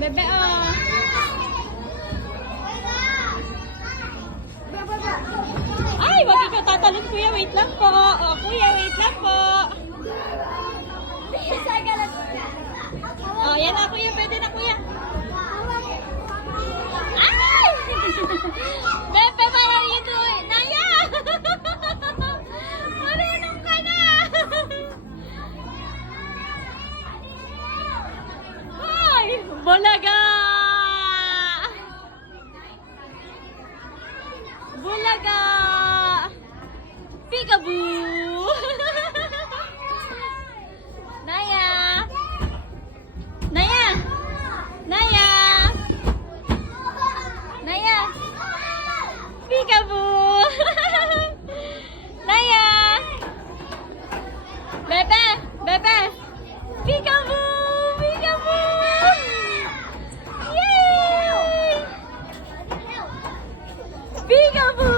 Bebe, oh. Ay, wag ikaw tatalon, kuya. Wait lang po. Oh, kuya, wait lang po. Oh, yan na, kuya. Pwede na, kuya. Ay! Bebe, parang you do it. Naya! Marunong ka na! Ay! Bulaga! Bulaga! Peekaboo! Naya! Naya! Naya! Naya! Peekaboo! Naya! Bebe! Bebe! Peekaboo! Peekaboo! Yay! Peekaboo!